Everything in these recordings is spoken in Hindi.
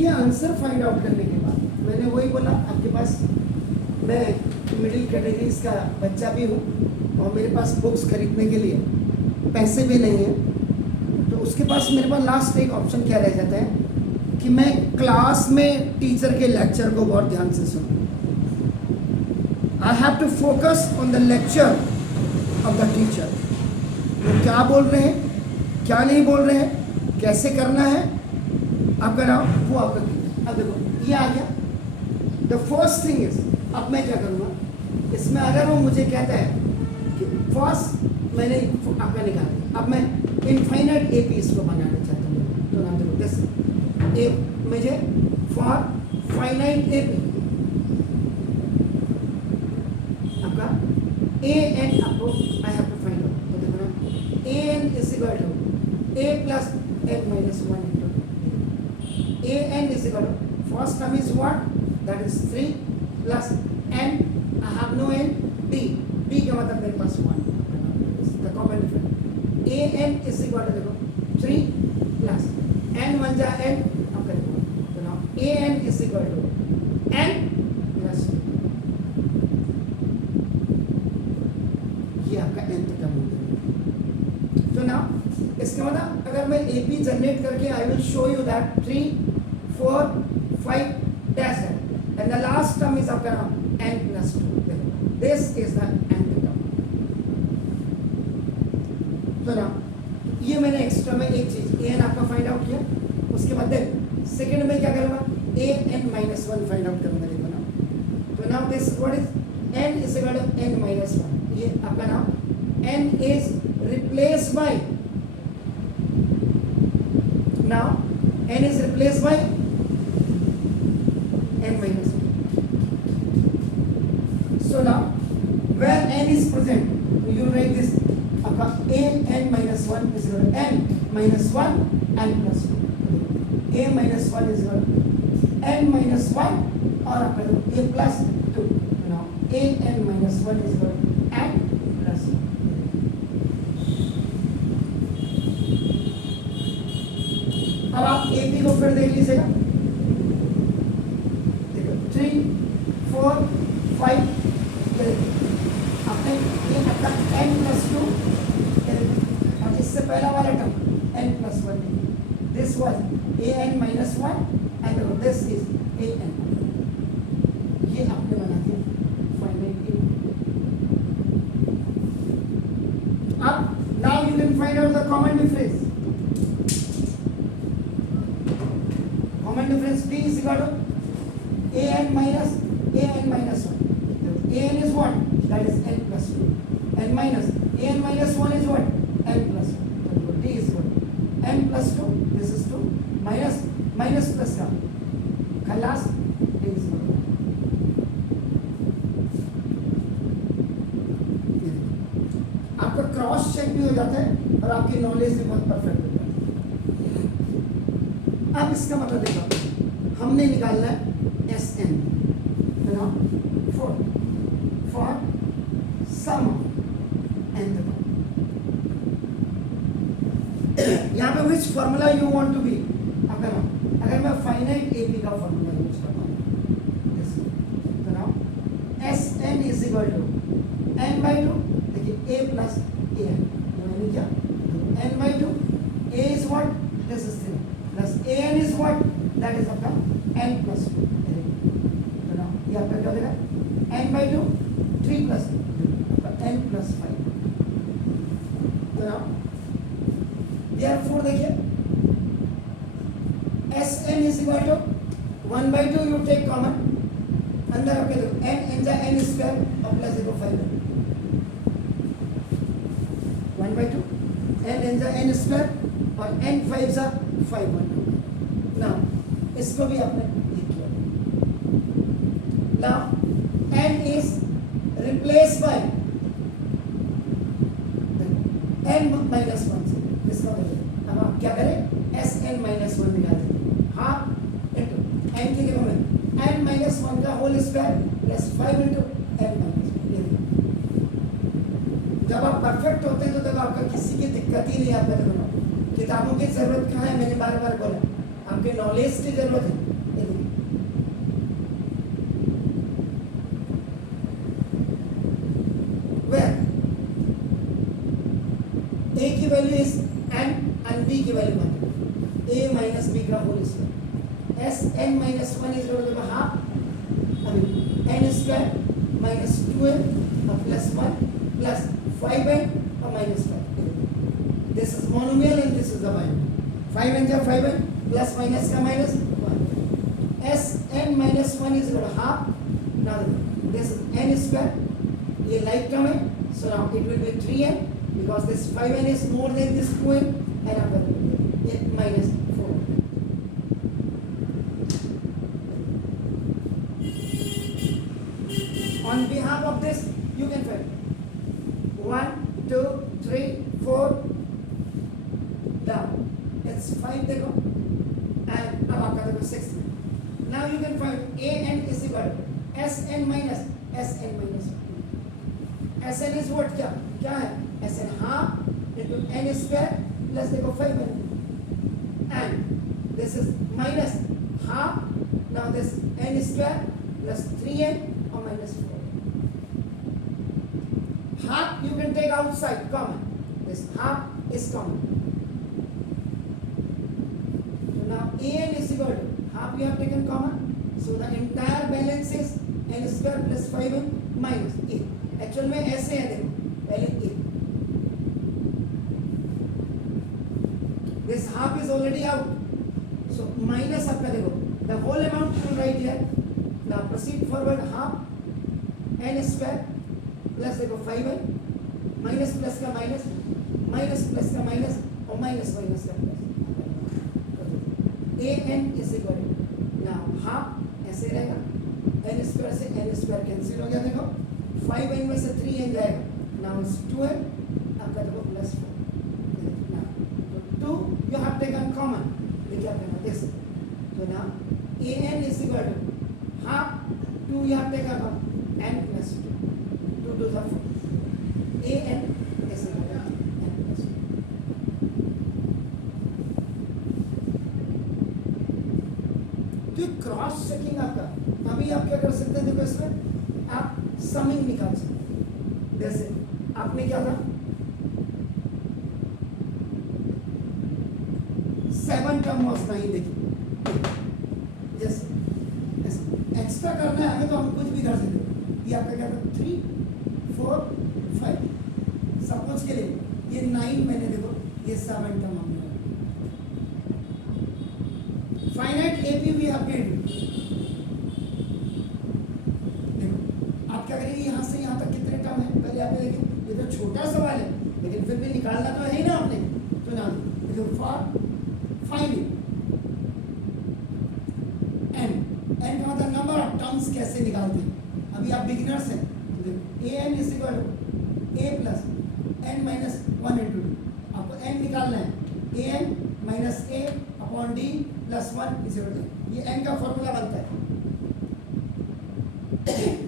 ये आंसर फाइंड आउट करने के बाद मैंने वही बोला, आपके पास मैं मिडिल कैटेगरीज का बच्चा भी हूँ और मेरे पास बुक्स खरीदने के लिए पैसे भी नहीं हैं, तो उसके पास मेरे पास लास्ट एक ऑप्शन क्या रह जाता है कि मैं क्लास में टीचर के लेक्चर को बहुत ध्यान से सुनूं। I have to focus on the lecture of the teacher. वो क्या बोल रहे हैं, क्या नहीं बोल रहे हैं, कैसे करना है, आपका नाम वो आपका टीचर। अब देखो ये आ गया। द फर्स्ट थिंग इज, अब मैं क्या करूँगा इसमें, अगर वो मुझे कहता है कि फर्स्ट मैंने आपका निकाल दिया, अब मैं इनफाइनाइट ए पी इसको बनाना चाहता हूँ, तो ना देखो दिस ए मुझे फॉर फाइनाइट ए पी आपका ए एन आपको I have to find out. तो देखो ना a n is equal to a plus n minus one into a n is equal to first term is what, that is 3 plus n, I have no n, d का मतलब मेरे पास 1, the common difference, a n is equal to देखो 3 plus n 1 जा n, अब करेंगे तो now a n is equal to n plus 2, ये आपका n टर्म हो गया। तो now इसका मतलब अगर मैं AP जनरेट करके I will show you that 3 4 5 dash है, and the last term is आपका नाम n plus 2. This is the nth term. तो ना ये मैंने एक्स्ट्रा में एक चीज a n आपका फाइंड आउट किया, उसके बाद सेकंड में क्या करूँगा a n minus 1 find out करूँगा। देखो ना, तो now this what is n is equal to n minus 1, ये आपका नाम n is replace by, now n is replace by n minus 1. So now, where n is present, you write this आपका a n minus 1 is equal to n minus 1 n plus 2. a minus 1 is equal to n minus 1 और आपका a plus 2. Now a n minus 1 is equal to n plus 2. अब आप AP को फिर देख लीजिएगा, देखो 3 4 5 आपने ये मतलब n plus 2 और इससे पहला वाला term n plus 1, this was a n minus 1 and this is a n, ये आपने बना दिया फाइनाइट a. अब now you can find out the common difference. Common difference b is equal to a n minus 1. a n is what? That is n plus 2. n minus a n minus 1 is what? n plus 1. d is what? n plus 2. This is 2 minus plus का खलास d is what? आपका क्रॉस चेक भी हो जाता है और आपकी नॉलेज भी बहुत परफेक्ट हो जाती है। अब इसका मतलब देखो, हमने निकालना है S N, for sum and the यहाँ पे which formula you want to be, अगर मैं फाइनाइट ए पी का फॉर्मूला यूज करता हूँ, तो now S n is equal to n by 2, देखिए ए प्लस ए एन, मैंने क्या n by 2, a is what, this is 3 plus a n is what, that is आपका एन प्लस 2. तो नाउ ये आपका क्या देगा n by 2 3 plus n plus 5. तो now therefore देखिए Sn is equal to 1 by 2, you take common, अंदर आपके देखो n n जा n square और प्लस देखो 5 1 by 2 n n जा n square और n 5 जा 5 1. now इसको भी आपने लिख किया. now n is replaced by n minus 1 से, इसका मतलब अब आप क्या करें एस n minus 1 निकाल देंगे, हाफ इंटू n की जगह में n minus 1 का whole square plus 5 into n minus 1. जब आप परफेक्ट होते हैं तो तब आपका किसी की दिक्कत ही नहीं, आपका देखो किताबों की जरूरत कहाँ है, मैंने बार बार बोला आपके नॉलेज की जरूरत है। ये देखिए where a की value is n and b की वैल्यू 1 a minus b का whole square s n minus 1 is equal to half I mean n square minus 2n plus 1 plus 5n or minus 5. This is monomial and this is the binomial. 5n ja 5n plus minus ka minus 1. s n minus 1 is equal to half. Now this is n square. ये like term है, so now it will be 3n because this 5n is more than this 2n and after it minus 4. On behalf of this, you can find 1, 2, 3, 4 down. It's 5 देखो and अब आपका देखो 6. Now you can find a n is equal to s n minus s n minus 1. Sn is what क्या है Sn half into n square plus देखो 5n and this is minus half. Now this n square plus 3n or minus 4. Half you can take outside common. This half is common. So now an is equal to half you have taken common. So the entire balance is n square plus 5n minus a. Actual में ऐसे है देखो पहले a this half is already out so minus आपका देखो the whole amount you write here. Now proceed forward half n square plus देखो 5n minus plus का minus minus plus का minus और minus minus का plus a n is equal to now half ऐसे रहेगा n square से n square कैंसिल हो गया देखो 5n में से 3n जाएगा. Now it's 2n. आपका देखो plus 4. Now तो 2 you have taken common. ये क्या करना this. So now an is equal to half 2 you have taken common n plus 2. 2 to the 4. an is equal to n plus 2. तो क्रॉस चेकिंग आपका अभी आप क्या कर सकते हैं देखो इसमें आप समिंग निकाल सकते हैं. जैसे आपने क्या था 7 टर्म वाज 9 देखिए जैसे एक्स्ट्रा करना है हमें तो हम कुछ भी कर सकते हैं. ये आपका क्या था 3 4 5 सपोज के लिए ये 9 मैंने देखो ये 7 टर्म हमने फाइनाइट एपी भी आपके क्या करेंगे यहाँ से यहाँ तक कितने टर्म है पहले आपने देखें. ये तो छोटा सवाल है लेकिन फिर भी निकालना तो है ही ना आपने. तो ना देखो फॉर फाइंड n n का मतलब नंबर ऑफ टर्म्स कैसे निकालते हैं. अभी आप बिगिनर्स हैं तो देखो a n is equal to a plus n minus 1 into d. आपको n निकालना है a n minus a upon d plus 1 is equal to ये n का फॉर्मूला बनता है.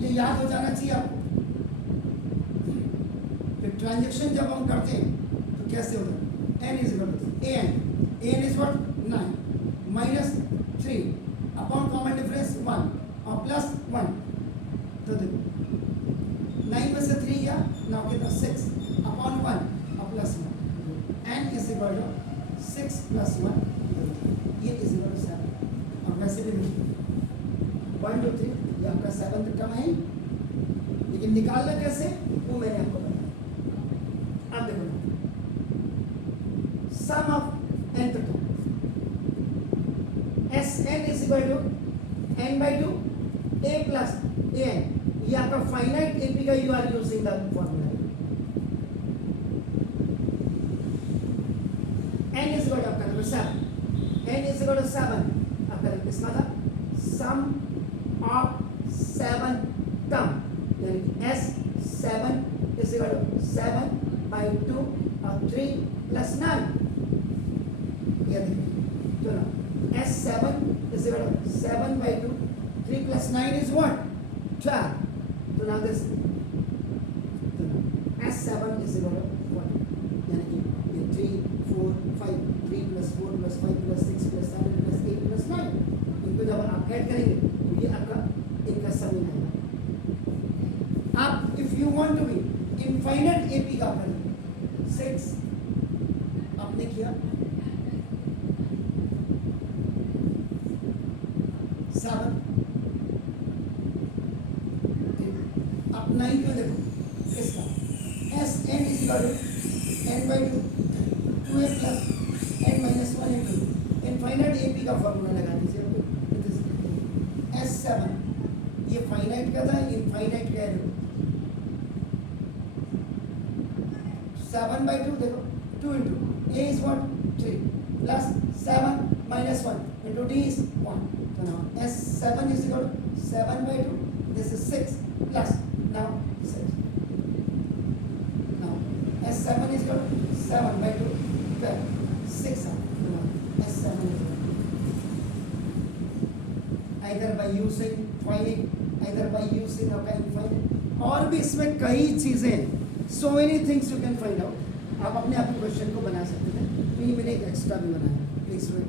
ये याद हो जाना चाहिए आपको. फिर ट्रांजैक्शन जब हम करते हैं तो कैसे होता है n is equal to an is what 9 minus 3 upon common difference 1 और प्लस 1. तो देखो 9 में से 3 गया नाउ कितना 6 अपॉन 1 और plus 1 n is equal to 6 plus 1 ये इज इक्वल टू 7. अब वैसे भी देखिए 1 2 3 ये आपका 7th टर्म है लेकिन निकालना कैसे वो मैंने आपको बताया. अब देखो sum of nth term Sn is equal to n by 2 a plus an. ये आपका फाइनाइट एपी का you are using the formula. n is equal to आपका number 7 n is equal to 7 आपका किसका था सम ऑफ 7 टर्म यानी कि S7 is equal to 7 by 2 और 3 plus 9. ये देखिए तो ना S7 is equal to 7 by 2 3 plus 9 is what 12. तो now this तो ना S7 is equal to what यानी कि ये 3 4 5 3 plus 4 plus 5 plus 6 plus 7 plus 8 add करेंगे तो ये आपका इनका समीन आएगा। आप if you want to be infinite AP का करेंगे 6 आपने किया 7 अपना ही क्यों देखो इसका S n is equal to n by 2 2a plus n minus 1 into infinite AP का फॉर्मूला लगा दीजिए एस 7 ये फाइनाइट का था इनफाइनाइट का है 7 by 2 देखो 2 into a is what 3 plus 7 minus 1 into d is 1 so now s7 is equal to 7 by 2 this is 6 plus now 6 now s7 is equal to 7 by 2 12 6 now s7 is equal to either by using finite either by using or infinite और भी इसमें कई चीजें हैं so many things you can find out आप अपने आप क्वेश्चन को बना सकते थे तो ये मैंने एक एक्स्ट्रा भी बनाया प्लीज वेट